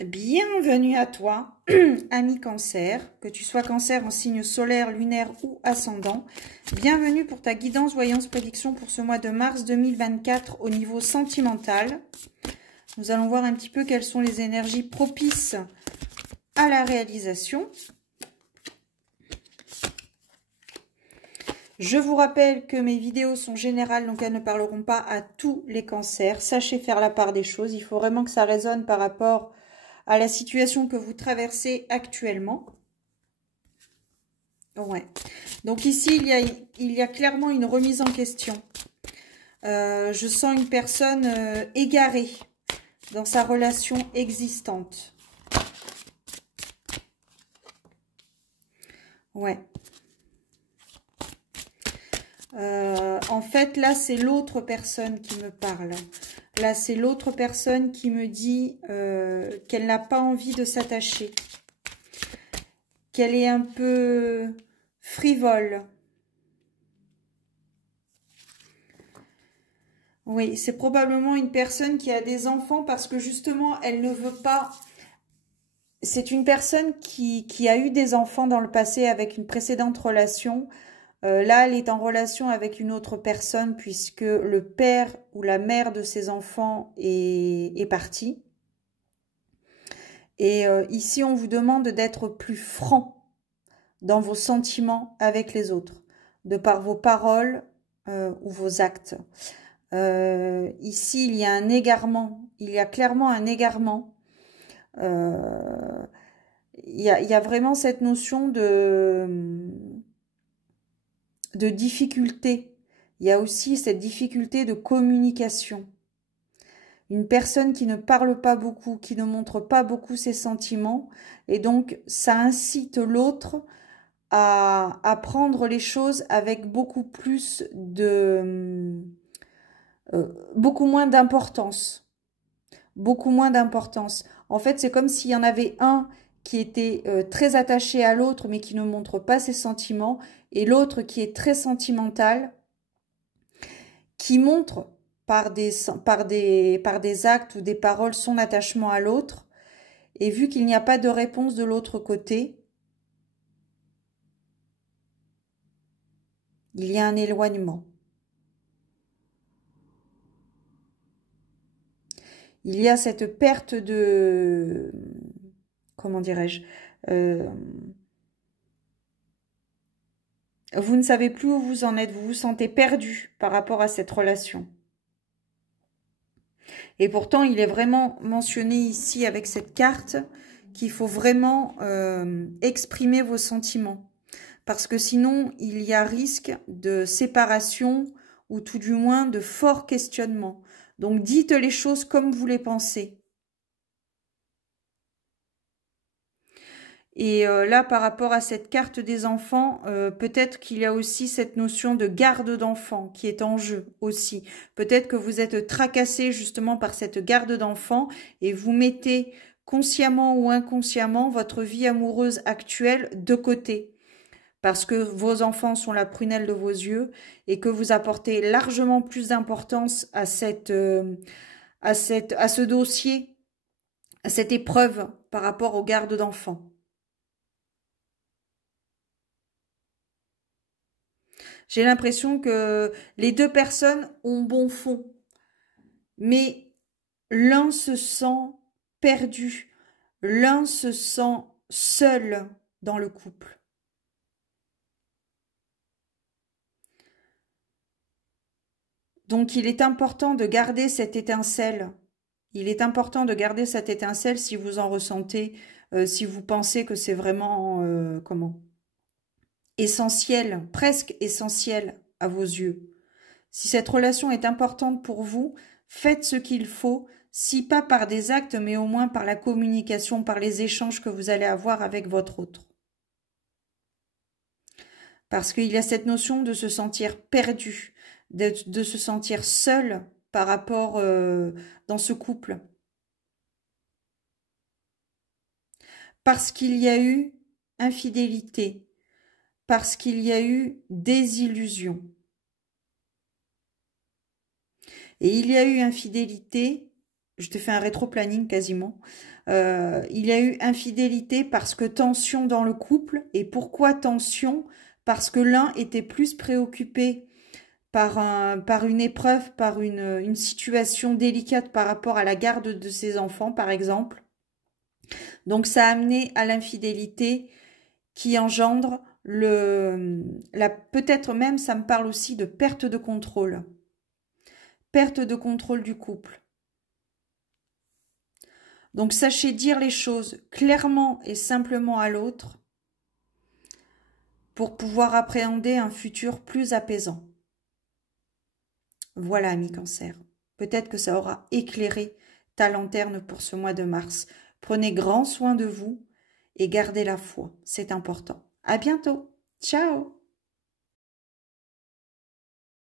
Bienvenue à toi, ami Cancer, que tu sois Cancer en signe solaire, lunaire ou ascendant. Bienvenue pour ta guidance, voyance, prédiction pour ce mois de mars 2024 au niveau sentimental. Nous allons voir un petit peu quelles sont les énergies propices à la réalisation. Je vous rappelle que mes vidéos sont générales, donc elles ne parleront pas à tous les cancers. Sachez faire la part des choses. Il faut vraiment que ça résonne par rapport à la situation que vous traversez actuellement. Ouais. Donc ici, il y a clairement une remise en question. Je sens une personne égarée dans sa relation existante. Ouais. En fait, là, c'est l'autre personne qui me parle. Là, c'est l'autre personne qui me dit qu'elle n'a pas envie de s'attacher. Qu'elle est un peu frivole. Oui, c'est probablement une personne qui a des enfants parce que justement, elle ne veut pas... C'est une personne qui a eu des enfants dans le passé avec une précédente relation. Là, elle est en relation avec une autre personne puisque le père ou la mère de ses enfants est parti. Et ici, on vous demande d'être plus franc dans vos sentiments avec les autres, de par vos paroles ou vos actes. Ici, il y a un égarement. Il y a clairement un égarement. Il y a vraiment cette notion de difficulté. Il y a aussi cette difficulté de communication. Une personne qui ne parle pas beaucoup, qui ne montre pas beaucoup ses sentiments, et donc ça incite l'autre à prendre les choses avec beaucoup plus de... beaucoup moins d'importance. Beaucoup moins d'importance. En fait, c'est comme s'il y en avait un qui était très attaché à l'autre, mais qui ne montre pas ses sentiments, et l'autre qui est très sentimental, qui montre par des actes ou des paroles son attachement à l'autre, et vu qu'il n'y a pas de réponse de l'autre côté, il y a un éloignement. Il y a cette perte de... Comment dirais-je vous ne savez plus où vous en êtes, vous vous sentez perdu par rapport à cette relation. Et pourtant, il est vraiment mentionné ici avec cette carte qu'il faut vraiment exprimer vos sentiments. Parce que sinon, il y a risque de séparation ou tout du moins de forts questionnements. Donc, dites les choses comme vous les pensez. Et là, par rapport à cette carte des enfants, peut-être qu'il y a aussi cette notion de garde d'enfants qui est en jeu aussi. Peut-être que vous êtes tracassé justement par cette garde d'enfants et vous mettez consciemment ou inconsciemment votre vie amoureuse actuelle de côté. Parce que vos enfants sont la prunelle de vos yeux et que vous apportez largement plus d'importance à ce dossier, à cette épreuve par rapport aux gardes d'enfants. J'ai l'impression que les deux personnes ont bon fond, mais l'un se sent perdu, l'un se sent seul dans le couple. Donc il est important de garder cette étincelle. Il est important de garder cette étincelle si vous en ressentez, si vous pensez que c'est vraiment, essentiel, presque essentiel à vos yeux. Si cette relation est importante pour vous, faites ce qu'il faut, si pas par des actes, mais au moins par la communication, par les échanges que vous allez avoir avec votre autre. Parce qu'il y a cette notion de se sentir perdu, de se sentir seul par rapport dans ce couple. Parce qu'il y a eu infidélité, parce qu'il y a eu désillusion. Et il y a eu infidélité, je te fais un rétro-planning quasiment, Il y a eu infidélité parce que tension dans le couple. Et pourquoi tension? Parce que l'un était plus préoccupé par une épreuve, par une situation délicate par rapport à la garde de ses enfants, par exemple. Donc ça a amené à l'infidélité qui engendre peut-être même, ça me parle aussi de perte de contrôle. Perte de contrôle du couple. Donc sachez dire les choses clairement et simplement à l'autre pour pouvoir appréhender un futur plus apaisant. Voilà, ami Cancer. Peut-être que ça aura éclairé ta lanterne pour ce mois de mars. Prenez grand soin de vous et gardez la foi. C'est important. À bientôt. Ciao.